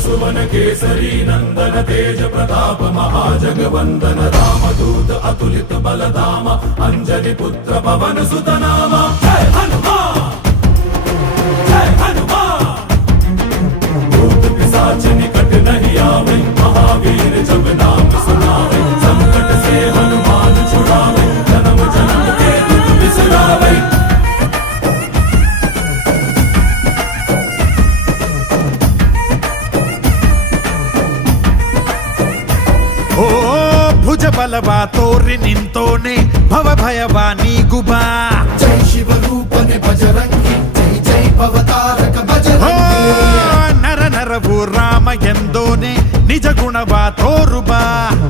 सुवन केसरी नंदन तेज प्रताप महाजगवंदन रामदूत अतुलित बलधाम अंजनी पुत्र पवन सुत नाम जय हनुमान जय हनुमान। भूत पिशाच निकट नहीं आवे महावीर जब नाम सुनावे संकट से हनुमान छुड़ावे जन्म जन्म के दुख बिसरावे। ಓ ಭುಜ ಬಲವಾ ತೋರಿ ನಿಂತೋನೆ ಭವ ಭಯವಾ ನೀಗುಬಾ ಜೈ ಶಿವರೂಪನೆ ಬಜರಂಗಿ ಜೈ ಜೈ ಭವತಾರಕ ಬಜರಂಗಿ ನರ ನರವು ರಾಮ ಎಂದೋನೆ ನಿಜ ಗುಣವಾ ತೋರುಬಾ